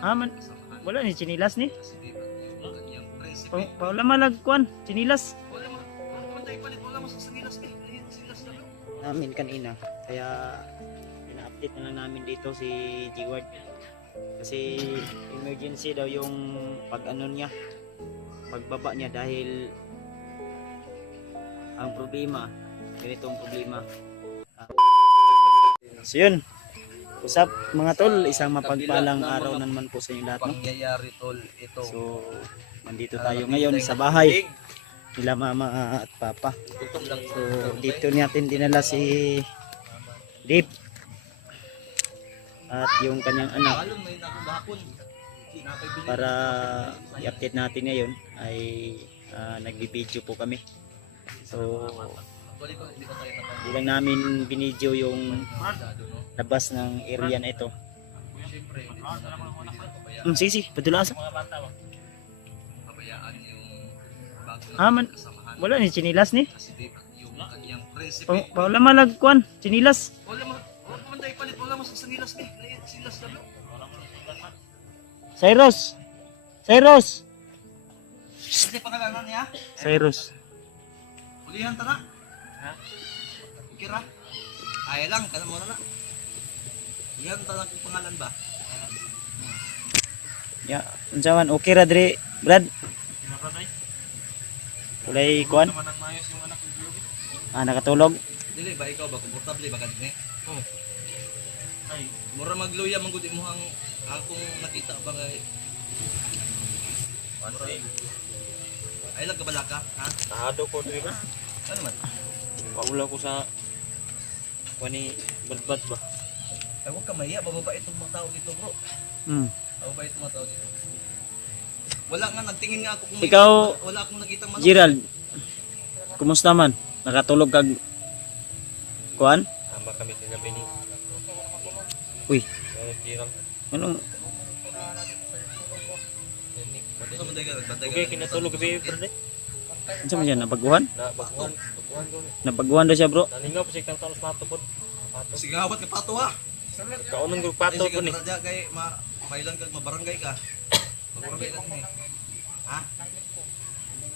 Man, wala ni chinilas ni. Wala malagkuan, chinilas. Namin kanina, kaya ina-update na lang namin dito si G-Ward. Kasi emergency daw yung pag-ano niya, pagbaba niya dahil ang problema, ganito ang problema. So yun, usap mga tol, isang mapagpalang araw na naman po sa inyo lahat, no? Pangyayari tol ito. So nandito tayo ngayon sa bahay nila mama at papa. So dito natin dinala si Deep at yung kanyang anak para i-update natin ngayon ay nagbi-video po kami. So hindi lang namin binidyo yung labas ng area na ito. Sige, padulasa. Man, wala ni chinilas ni. Wala malagkuan, chinilas. Cyrus. Cyrus. Hindi pangalanan niya? Cyrus. Ulihan ta na. Ha? Kira. Ay lang, kana mo na. Ulihan ta na kung pangalan ba? Ya, unsa man okay ra diri, Brad? Kulay kuan? Nakatulog. Dili ba ikaw ba komportable ba kadto? Oh. Ay, mura magluya man gud imong akong nakita ba ngay. Ay lang kabala ka, ha? Tahado ko diri ba? Ano man? Paula ko sa kuani badbad ba. Ay wag ka mahiya, bababait itong mga tao dito, bro. Bababait itong mga tao dito. Wala nga nagtingin nga ako kung Ikaw, wala akong nakitang manok. Gerald. Kumusta man? Nakatulog kag kuan? Amba kami sa gabi ni. Uy, Girang. anong Sa manday ka, nagbantay ka. Okay, kinatulog gabi bro. unsa man yan? Napaguhan? Na baguhan ko. Napaguhan daw siya, bro. Nalingaw pa si kang talos mato pod. Pato. Sige awat ka pato ha. Kaunong gug pato Sige po ni. radya kay mailan kag mabarangay ka. Mabarangay ka ni. Ha?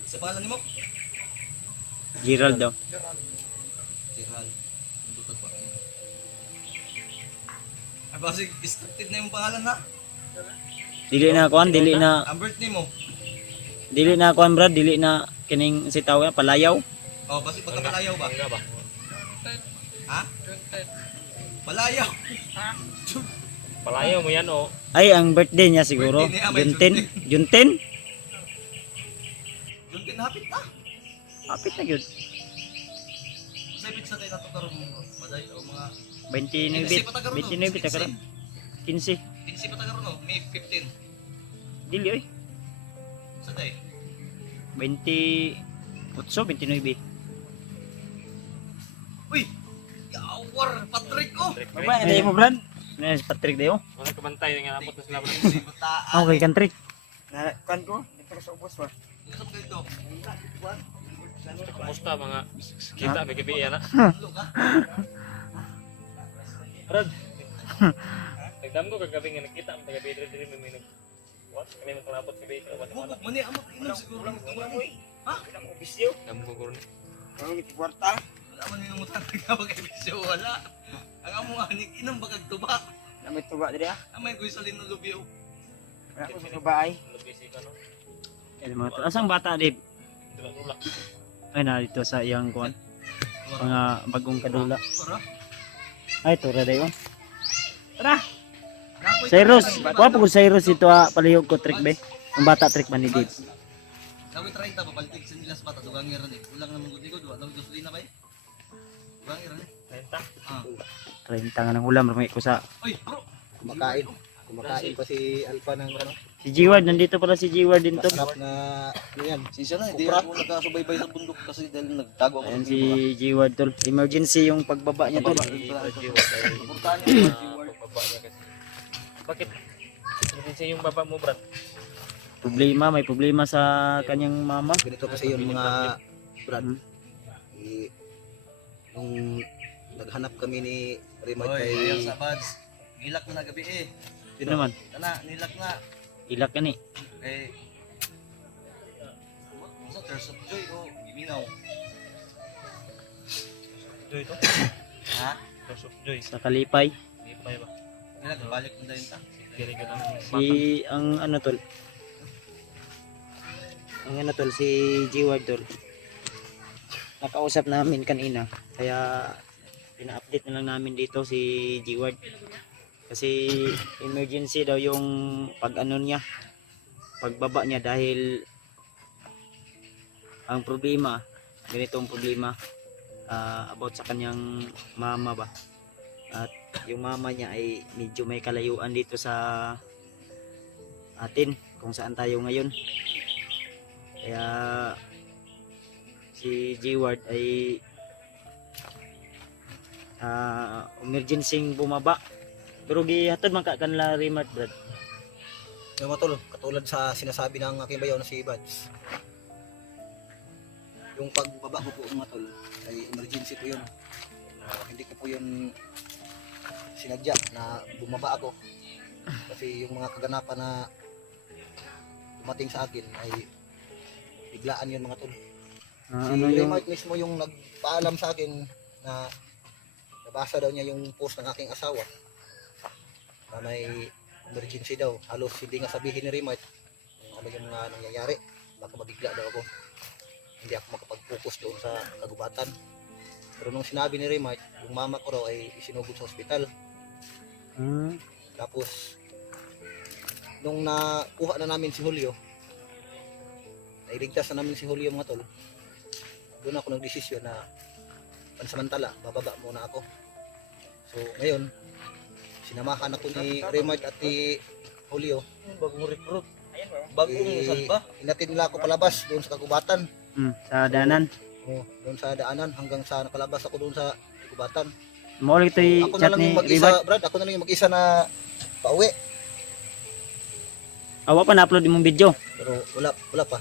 Sa pangalan nimo? Gerald daw. Sihal. Dutag pa. Ay basig scripted na yung pangalan ha. Dili na kuan, dili na Ang birthday mo. kuan, Brad, dili na kining sitaw nga palayaw. Oh, basig pagkapalayaw ba? Nga ba? Ha? Palayaw. Palayo mo yan oh. Ay, ang birthday niya siguro. Birthday niya, may Juntin. Juntin? Yung tinapit ta. Kapit na gyud. Sa ibig sa tayo natukaroon mo. Maday o mga 29 ta karon. 15. 15 pa tagaroon no. May 15. Dili oy. Sa tayo. 28, 29. Uy! Yawar! Patrick ko! Baba na mo, Brad. Na si Patrick dayo. Wala ka bantay nga napot na sila bro. Si Bataan. Okay, Patrick. Na kan ko, dito sa ubos ba? Kasap ka dito. Kumusta mga kita may gabi yan ha? Ano ka? Brad. Nagdam ko kagabi nga nakita ang taga Pedro diri may nag what? Kami magpalapot gabi ko what? Bukok mo ni amot inom siguro. Ha? Ilang obisyo? Dam ko guro ni. Ang itwarta? Wala man yung mutan ka ba kay bisyo wala. Ang amo nga ni inom ba kag tuba. Na may tuba diri ah. Amay ko sa lino lubyo. Wala ko sa tuba ay. Lubisi ka no. Ay mga to. Asang bata, Dave? Dula-dula. Ay na dito sa iyang kuan. Mga bagong kadula. Para. Ay, tura dayo. Tara. Cyrus, wa po Cyrus ito palihog ko trick be. Ang bata trick man ni Dave. Dawi 30 ba balik sa nila sa bata dugangir ni. Ulang naman gud ko duwa daw gasolina ba eh. Dugangir ni. Renta. Ah. 30 nga ng ulam ramay ko sa Oy, bro. Kumakain. Kumakain pa si Alpha ng ano, si G-Ward. Nandito pala si G-Ward din to. sarap na ano yan. Sisa na, hindi ako nagkasubaybay sa bundok kasi dahil nagtago ako. Ayan si G-Ward tol. Emergency yung pagbaba niya tol. Importante yung keyword. Baba niya kasi. Bakit? Hindi siya yung baba mo Brad. Problema, may problema sa kanyang mama. Ganito kasi yung mga Brad. Hmm. Nung naghanap kami ni Rimay Oy, kay ayaw sa buds. Gilak na gabi eh. Ano naman? Tana, nilak na. Ilak ka ni. Eh, sa Tears of Joy o Mingaw? Joy to. Ha? Tears of Joy. Sa Kalipay. Hindi pa ba? Nilak, balik mo dahil ta. Diri ka ng Ang ano tol. Ang ano tol, si G-Ward tol. Nakausap namin kanina. Kaya pina-update na lang namin dito si G-Ward. Kasi emergency daw yung pag ano niya. Pagbaba niya dahil ang problema, ganitong problema about sa kanyang mama ba. At yung mama niya ay medyo may kalayuan dito sa atin kung saan tayo ngayon. Kaya si G-Ward ay emergency bumaba. Pero gihatod man ka kanila remote brad. Yung mga tol, katulad sa sinasabi ng aking bayaw na si Bads. Yung pagbaba ko po mga tol, ay emergency po yun. Hindi ko po yun sinadya na bumaba ako. Kasi yung mga kaganapan na dumating sa akin ay biglaan yun mga tol. Si Ano yung Remark mismo yung nagpaalam sa akin na nabasa daw niya yung post ng aking asawa na may emergency daw. Halos hindi nga sabihin ni Remark ano yung mga nangyayari. Baka mabigla daw ako. Hindi ako makapag-focus doon sa kagubatan. Pero nung sinabi ni Remark, yung mama ko raw ay isinugod sa ospital. Tapos nung nakuha na namin si Julio, nailigtas na namin si Julio mga tol, doon ako nagdesisyon na pansamantala, bababa muna ako. So ngayon, sinamahan ako ni Remark at ni Julio. Bagong recruit. Bagong salba. Inatid nila ako palabas doon sa kagubatan. sa danan. Doon sa daanan hanggang sa nakalabas ako doon sa kagubatan. Mo ulit ito'y Ako na chat lang ni yung mag-isa, Remote. Brad. Ako na lang yung mag-isa na pauwi. Awa pa na-upload imong video. Pero wala pa.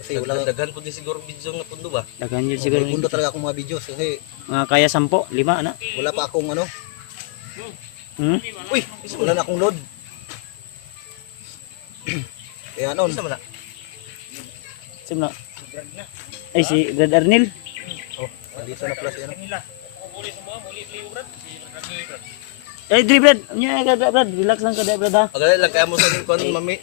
Kasi wala Daghan po din siguro video nga pundo ba? Daghan yun siguro. may mundo talaga akong mga videos kasi Mga kaya 10, 5 ana. wala pa akong ano, Uy, wala na akong load. Kaya noon, isa mo na. Sim na. Ay si Brad Arnel. nandito na pala si ano. Ay diri Brad. Nya ka Brad, relax lang ka Brad ha. Agalay lang kaya mo sa kon mami.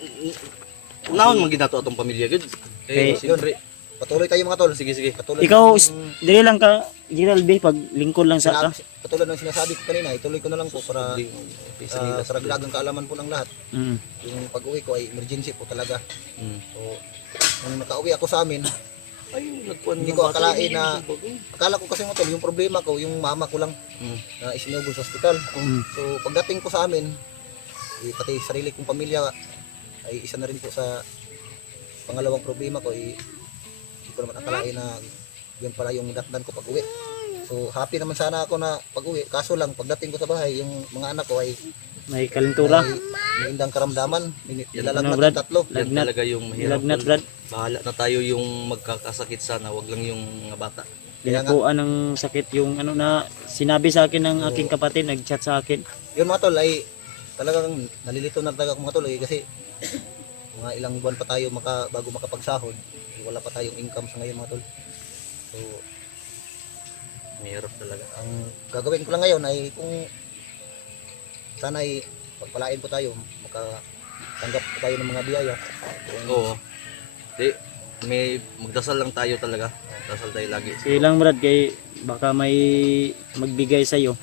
Unahon man ginato atong pamilya gud. Okay. Eh, siyempre. Patuloy tayo mga tol. Sige, sige. Katulad Ikaw ng- diri lang ka Gerald B pag lingkod lang sa ka. katulad ng sinasabi ko kanina, ituloy ko na lang po para karagdagang kaalaman po ng lahat. Yung pag-uwi ko ay emergency po talaga. So, nung nakauwi ako sa amin, Ay, nagkuan hindi ko akalain na, akala ko kasi mga tol, yung problema ko, yung mama ko lang na isinugod sa ospital. So, pagdating ko sa amin, pati sarili kong pamilya ay isa na rin po sa pangalawang problema ko. Hindi ko naman akalain na yun pala yung datdan ko pag-uwi. So, happy naman sana ako na pag-uwi. Kaso lang, pagdating ko sa bahay, yung mga anak ko ay May kalintura. may indang karamdaman. Nilalagnat Brad? ng tatlo. Yan Lagnat. talaga yung mahirap. Lagnat Brad. Bahala na tayo yung magkakasakit sana, wag lang yung mga bata. Kaya nga, Dinapuan ng sakit yung ano na sinabi sa akin ng aking kapatid, nag-chat sa akin. yun mga tol ay talagang nalilito na talaga ako mga tol kasi mga ilang buwan pa tayo bago makapagsahod. Wala pa tayong income sa ngayon mga tol. So, Mahirap talaga. ang gagawin ko lang ngayon ay kung sana ay pagpalain po tayo, makatanggap po tayo ng mga biyaya. Kung Oo. Di, may magdasal lang tayo talaga. Dasal tayo lagi. Sige lang Brad, kay baka may magbigay sa iyo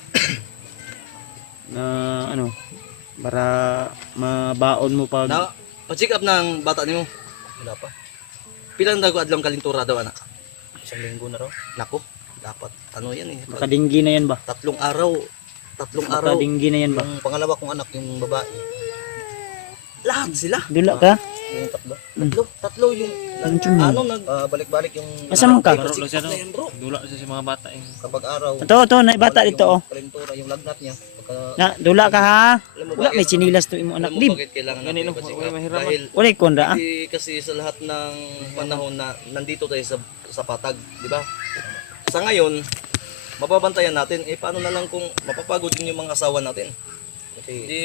na ano para mabaon mo pag Na, pa-check up ng bata nimo. wala pa, Pilang dago adlong kalintura daw anak. 1 linggo na raw. Nako, dapat ano yan eh. makadinggi na yan ba? Tatlong araw. Tatlong araw. Makadinggi na yan ba? Yung pangalawa kong anak, yung babae, Lahat sila. Dula ka? yung tatlo. Tatlo yung Ang tiyong ano nag Balik-balik yung Asa man ka? Baro lang siya no. yan, bro. Dula siya sa mga bata eh. kapag araw. Ito, naibata wala dito yung oh. kalentura, yung lagnat niya. Pagka Na, dula ka ha? Alam mo Wala, may bakit? chinilas to imo anak Alam mo dib. bakit kailangan Ganun, natin no? i-check May up? mahiraman. Dahil Wala konda ah. hindi kasi sa lahat ng panahon na nandito tayo sa patag, di ba? Sa ngayon, mababantayan natin, paano na lang kung mapapagod din yung mga asawa natin? kasi Di,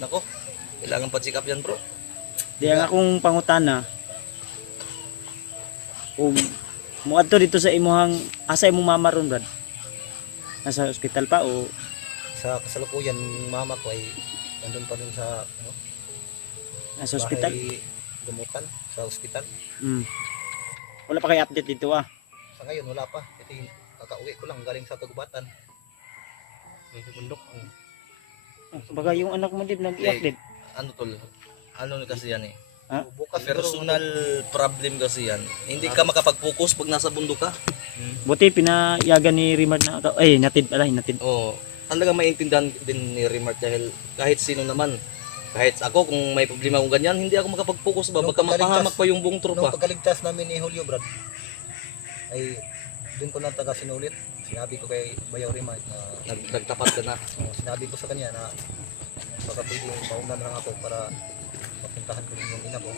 Nako, kailangan pa check up yan bro. Di ang akong pangutana. Kung muadto dito sa imuhang asa imong mama ron, Brad? Nasa ospital pa o Sa kasalukuyan, yung mama ko ay nandun pa dun sa ano, nasa ospital? bahay gamutan sa ospital. Mm. Wala pa kay update dito ah. Sa ngayon, wala pa. Ito yung kakauwi ko lang galing sa kagubatan. May sa bundok. Baga yung anak mo din nag-i-update. Ano tol? Ano kasi yan eh? Ha? Bukas Personal problem kasi yan. Hindi ka makapag-focus pag nasa bundok ka. Buti pinayagan ni Rimard na natid pala, natid. Oo. Talaga maintindihan din ni Remark dahil kahit sino naman, kahit ako kung may problema akong ganyan, hindi ako makapag-focus ba? Nung Baka pagkaligtas- mapahamak pa yung buong Nung tropa. pagkaligtas namin ni Julio, Brad, ay doon ko na taga sinulit. Sinabi ko kay Bayaw Rima na Nagtapat ka na. sinabi ko sa kanya na baka pwede paundan na lang ako para mapuntahan ko din yung ina ko.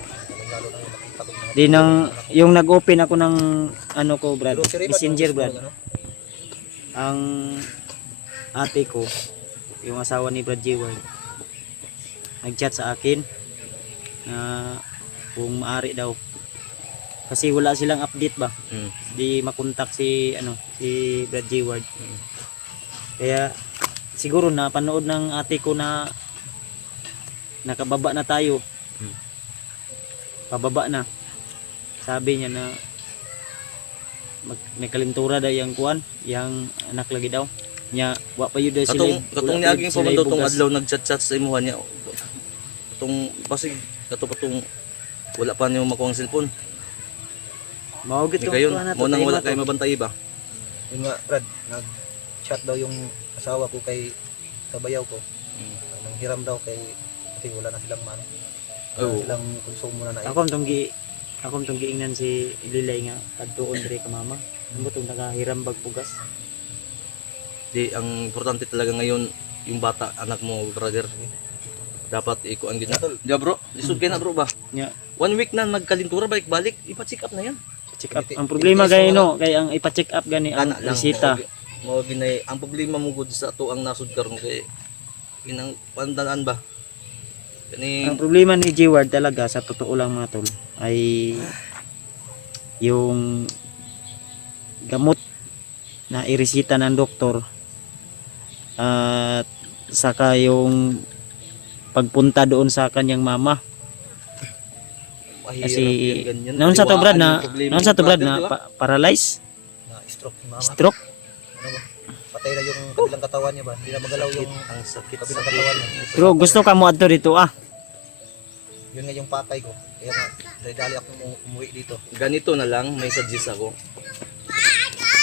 Lalo na yung makita ko yung mga Di nang anak ko. yung nag-open ako ng ano ko, Brad, Pero si Rima, messenger, gusto Brad. mo, ano? Ang ate ko, yung asawa ni Brad Jeward, nag-chat sa akin na kung maaari daw. Kasi wala silang update ba? Di makontak si Brad Jeward. Kaya siguro na panood ng ate ko na nakababa na tayo. Pababa na. Sabi niya na may kalimtura daw yung kuan, yung anak lagi daw. Nya wa pa yun daw sila. Katong niaging pa man daw tong adlaw nagchat-chat sa imuha niya. Katong basig katong wala pa niyo makuha ang cellphone. Mao gid Hindi kayo, mo nang wala kayo mabantay ba? Yun nga, Brad, nag-chat daw yung asawa ko kay sa Bayaw ko. Nanghiram daw kay kasi wala na silang man. Wala Oo. silang konsumo na na. Ako tong giingnan si Lilay nga kadtuon diri ka mama. Ano tong nagahiram bag pugas. Di ang importante talaga ngayon yung bata, anak mo, brother. Dapat ikuan gid na. Di bro, lisod kay na bro ba? Nya 1 week na nagkalintura balik-balik, ipa-check up na yan. check up. Ang problema gani no, kay ang ipa-check up gani ang Ana lang resita. mo ginay ang problema mo gud sa ato ang nasud karon kay inang pandanan ba. Kani Ang problema ni Jeward talaga sa totoo lang mga tol ay yung gamot na iresita ng doktor at saka yung pagpunta doon sa kanyang mama. mahirap Kasi yan, ganyan. noon sa to Brad Tiwaan na yung problema noon sa mo, to Brad brother, na di ba? paralyze, Na stroke ni mama. stroke. Ano ba? Patay na yung kabilang katawan niya ba? Hindi na magalaw yung Ang sakit kabilang sa katawan niya. Pero gusto ka mo adto dito ah. Yun nga yung patay ko. Kaya nga, dali ako umuwi dito. ganito na lang, may suggest ako.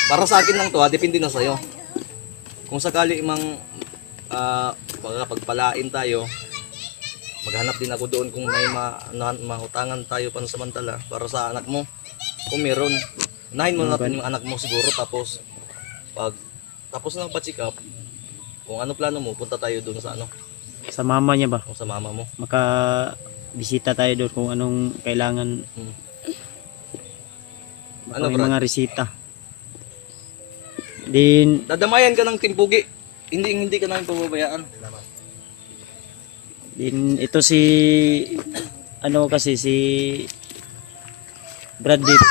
Para sa akin lang to, depende na sa'yo. Kung sakali mang pagpalain tayo, maghanap din ako doon kung may mautangan tayo pansamantala para sa anak mo. Kung meron, unahin mo natin yung anak mo siguro tapos tapos na pa-check up, kung ano plano mo, punta tayo doon sa Sa mama niya ba? kung sa mama mo. Maka bisita tayo doon kung anong kailangan. Baka Ano, may Brad? mga resita. Din Dadamayan ka ng timpugi. Hindi ka namin pababayaan. Salamat. din ito si kasi si Brad Pitt.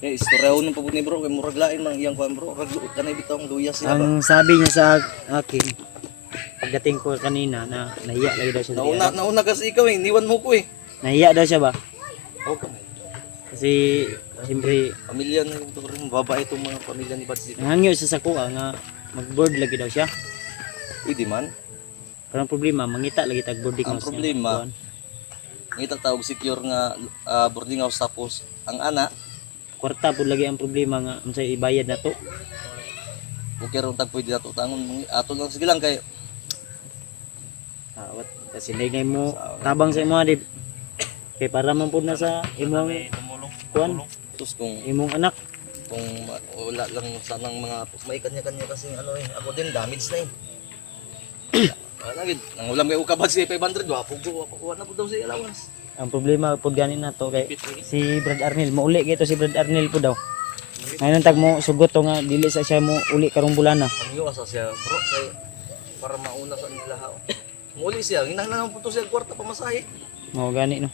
Eh, istoryaho ng pabud ni bro, kay murag lain mang iyang kuan bro, raglo kanay bitaw ang luyas niya ba. Ang sabi niya sa akin pagdating ko kanina na nahiya lagi daw siya. Nauna kasi ikaw eh, niwan mo ko eh. Nahiya daw siya ba? Okay. Kasi siyempre Pamilya na yung turo mo, babae itong mga pamilya ni Bads dito. nangangyo siya sa kuha nga mag-board lagi daw siya. Pwede man. Pero ang problema mangita lagi tag boarding Ang house niya. problema, Kuhaan. ngita tawag secure nga boarding house tapos ang ana, Kwarta pud lagi ang problema nga unsay ibayad na to. okay ron tag pwede nato tangon ato lang sige lang kay Awat kasi lagay mo tabang sa imo di kay para man pud na sa imong kuan, sus kung imong anak. wala lang sanang mga may kanya-kanya kasi ako din damage na eh. Wala gid, ang ulam kay ukabad si 500 wa pug na pud daw si allowance. Ang problema pud gani na to kay si Brad Arnel mauli gito si Brad Arnel po daw. Ngayon tag mo sugot to nga dili sa siya mo uli karong bulan na. Ang iwas siya bro kay para mauna sa nila ha. Muli siya, hinahanglan po to siya kwarta pamasahe. Mao gani no.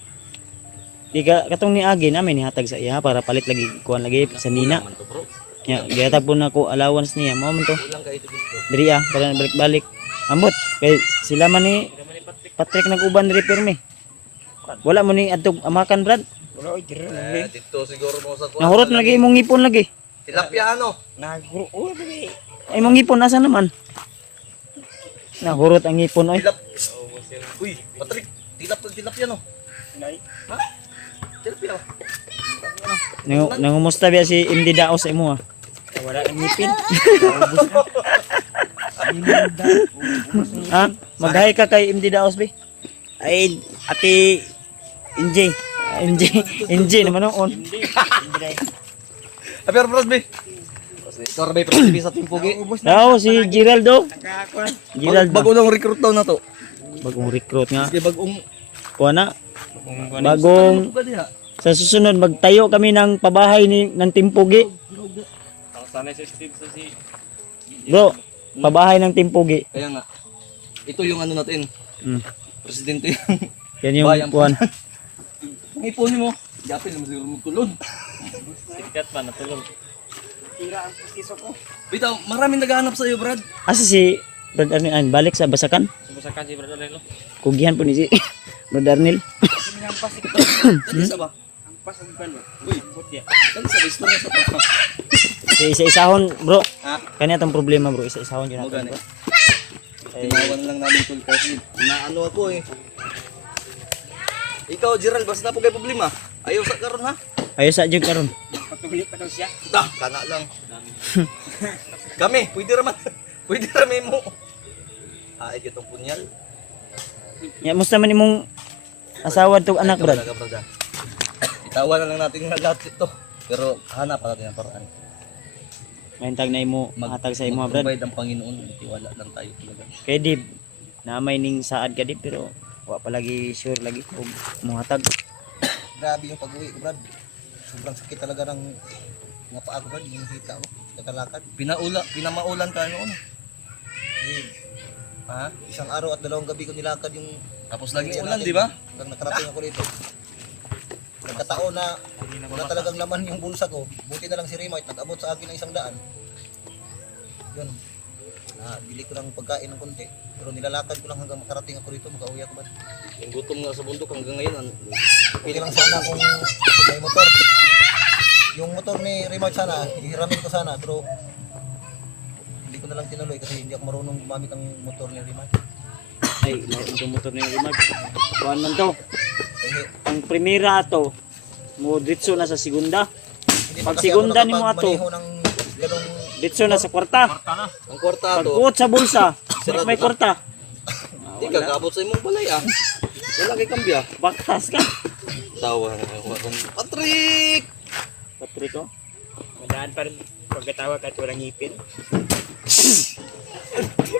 Di ka katong ni Agi namin nihatag sa iya para palit lagi kuan lagi sa nina. Kulang man to, bro. Ya, gihatag po na ko allowance niya. Mao man to. Kulang kayo dito. Diri para balik-balik. Ambot kay sila man ni Patrick nag-uban diri pirmi. Wala mo ni adtog amakan brad. Wala oy dire na. Dito siguro mo sa kwarta. Nahurot na lagi imong ngipon lagi. Tilapia ano? Nagro oh dili. Ay imong ngipon nasa naman? Nahurot ang ngipon oy. Uy, Patrick, tilapia no. Nay. Ha? Tilapia. Nangumusta biya si MD Daos sa imo ha. Wala nang ngipin. Ha? Maghay ka kay MD Daos be. Ay ati NJ naman noon. Pero bro, be. Ikaw rin ba sa Team Pugi? Daw si Geraldo. Nakakuan. Gerald ba? Bago lang recruit daw na to. Bagong recruit nga. Sige, bagong... Kuha na. Bagong sa susunod magtayo kami ng pabahay ng Timpugi. Ang sanay si Steve sa si... Bro, pabahay ng Timpugi. Kaya nga, ito yung ano natin. Mm. Presidente. Yan yung Bayan. kuan. Ang ipon mo. Yapin naman siguro magtulon. Sikat ba natulog? Tira ang pustiso ko. Bitaw, maraming naghahanap sa iyo, Brad. Asa si Brad Arnil balik sa Basakan? Sumasakan si Brother Lelo. Kugihan po ni si Brad Arnil. Ang pasik. Dali sa ba? Ang pasig ban. Uy, Butya. dali sa istorya sa papa. Si isa-isahon bro. Ha? Kanya itong problema bro. Isa-isahon yun Mo natin gani. bro. Ay, Tinawan lang namin tol kasi naano ako eh. Ikaw, Gerald, basta na po kayo problema. Ayaw sa karon ha? ayos sa jud karon. Patuloy pa daw siya. Dah, kana lang. Kami, pwede raman. Pwede raman mo. Ay, itong punyal. Ya musta man imong asawa tog anak Ikaw Brad? talaga, Brad. Itawan na lang natin ng lahat ito. Pero hanap natin ang paraan. Mahintag na imo hatag sa imo Brad. Mag-provide ang Panginoon. Tiwala lang tayo talaga. Kay Dib, namay ning saad ka Dib pero wa pa lagi sure lagi kung muhatag. Grabe yung pag-uwi ko, Brad. Sobrang sakit talaga ng mga paa ko, Brad. Yung hita ko, katalakad. Pinamaulan ka noon. Ha? Isang araw at 2 gabi ko nilakad yung... Tapos laging ulan, di ba? Hanggang nakarating ako dito. Nagkataon na wala talagang laman yung bulsa ko. Buti na lang si Remite, nag-abot sa akin ng 100. Yun. Bili ko ng pagkain ng konti. Pero nilalakad ko lang hanggang makarating ako dito. Makauwi ako, Brad. Yung gutom nga sa bundok hanggang ngayon. Okay lang sana kung may motor. Yung motor ni Remite sana, ihiramin ko sana. Pero hindi ko na lang tinuloy kasi hindi ako marunong gumamit ng motor ni Remite. Ay, itong motor na yung remark. Kuhan man to. Kasi Ang primera ato, mo ditso na sa segunda. hindi Pag pa kasi segunda ako ni mo ato. nakapagmaneho ng ganong Ditso na sa kwarta. Ang kwarta Pag to, kuot sa bulsa, may kwarta. di ka kabot sa imong balay ah. Wala kay kambya. Baktas ka. Tawa na Patrick! Patriko. Madaan pa rin pagkatawa kahit walang ngipin.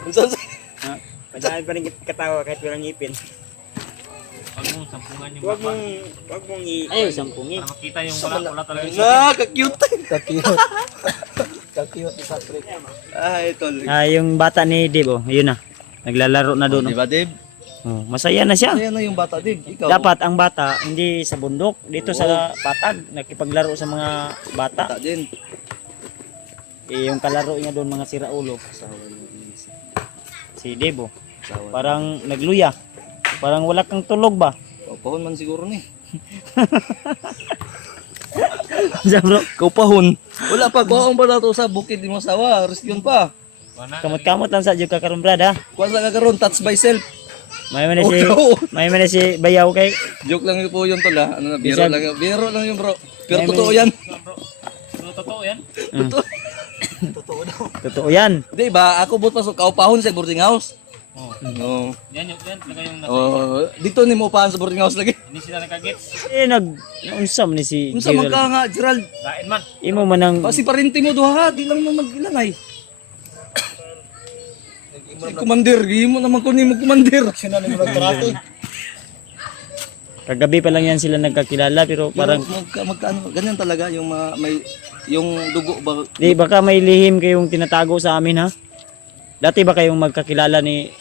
Unsa sa Ha? Madaan pa rin katawa kahit walang ngipin. Pag mong sampungan yung Huwag mapa. mong Ay, sampungi. Para makita yung wala talaga yung ka-cute. Kakiyot. Kakiyot ni Patrick. Ay, tol. Yung bata ni Dib, oh, yun na. Naglalaro na doon. Di ba, Dave? Oh, masaya na siya. Ayan na yung bata, Dave. Ikaw. Dapat ang bata hindi sa bundok, dito sa patag, nakipaglaro sa mga bata. Bata din. Yung kalaro niya doon mga siraulo. Si Debo, parang nagluya. Parang wala kang tulog ba? Pahon man siguro ni. Sa bro, Kaupahon. Wala pa. Kuhaon pa na to sa bukid ni Masawa. Riskyon pa. Wala. kamot-kamot lang sa Diyo kakaroon brad ha. Kuha sa kakaroon. Touch by self. May man si Oh, no. may man si Bayaw kay. Joke lang yun po yun tol ha. Ano na, biro Bisag- lang yun. Biro lang yun bro. Pero May- totoo yan. Bro, totoo yan. Totoo yan. Di ba? Ako but pasok kaupahon sa boarding house. Oh. No. Yan talaga yung nasa. Oh, dito ni mo upahan sa boarding house lagi. Hindi sila nakagets. Naunsam ni si Unsa man Gerald. ka nga, Gerald? Lain man. Imo man ang Kasi parinti mo duha, di lang mo mag-ilanay. Si Commander, di mo naman kunin mo Commander. Aksyonan mo ng karate. kagabi pa lang yan sila nagkakilala pero parang Magkaano, ganyan talaga yung may yung dugo ba? di baka may lihim kayong tinatago sa amin ha. Dati ba kayong magkakilala ni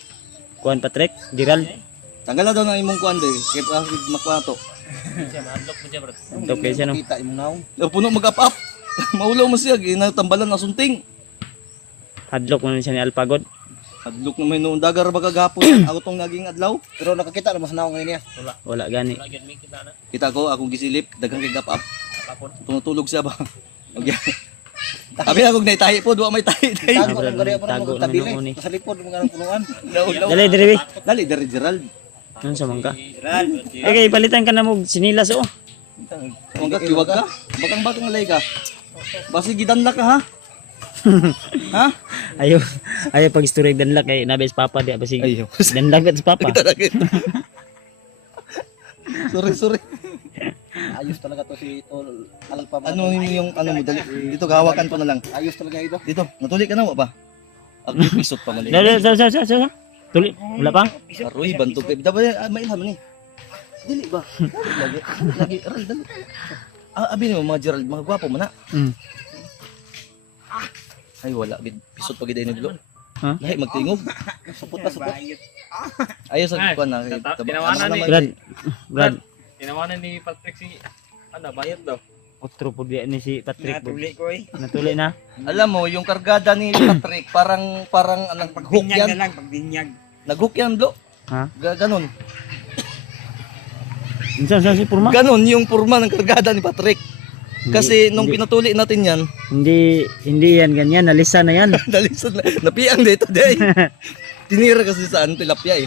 Kuan Patrick, Gerald. Tanggal na daw ng imong kuan day. Kay makwato. Siya ma-unlock mo siya bro. Okay siya no. Kita imong naong. Puno mag-up-up. Maulaw mo siya, ginatambalan na sunting. Hadlock man siya ni Alpagod. Hadlok na may noong dagar ba kagapon. Ako tong naging adlaw. Pero nakakita na mas naong ngayon niya. Wala gani. Wala gyud mi kita na. Kita ko, akong gisilip, dagang kay gap-up. Kapon. Tumutulog siya ba? Okay. Sabi na kung naitahi po, duwa may tahi. Tago ang gari mo Tago ng na tabili. noon eh. Sa lipod mo nga ng punuan. Dali diri. Dali, dari Gerald. Nun sa mangka. Gerald. Okay, palitan ka na mo sinilas oh. Kung ka, kiwag ka. Bakang-bakang alay ka. Basi gidanla ka ha? Ha? Ayaw pag istorya danlak kay nabes papa di basi. Ayaw. Danlak sa papa. Sorry. Ayos talaga to si Tol. Alang pa Ano yung ano mo dali? Dito gawakan ko na lang. Ayos talaga ito. Dito, natuli ka na wa ba? Ako pisot pa mali. Dali sa. Tuli, wala pa? Aroy, bantog kay. Dapat mailham ni. Dili ba? Lagi, aral dali. Abi mo mga Gerald, mga gwapo man na. Ay wala gid pisot pa gid ni blo. Ha? Lahi magtingog. Supot pa supot. Ayo sa kuan na. Tinawanan ni Brad, tinawanan ni Patrick si ano bayad daw. otro po di ni si Patrick. Natuli ko eh. Natuli na. Alam mo, yung kargada ni Patrick parang anong hook Pagbinyag yan. na lang, pagbinyag. Nag-hook yan, blo. Ha? Ganon. Insan sa si Purma? Ganon yung purma ng kargada ni Patrick. Kasi nung pinatuli natin yan, Hindi yan ganyan, nalisa na yan. napiang dito day. Tinira kasi saan tilapia eh.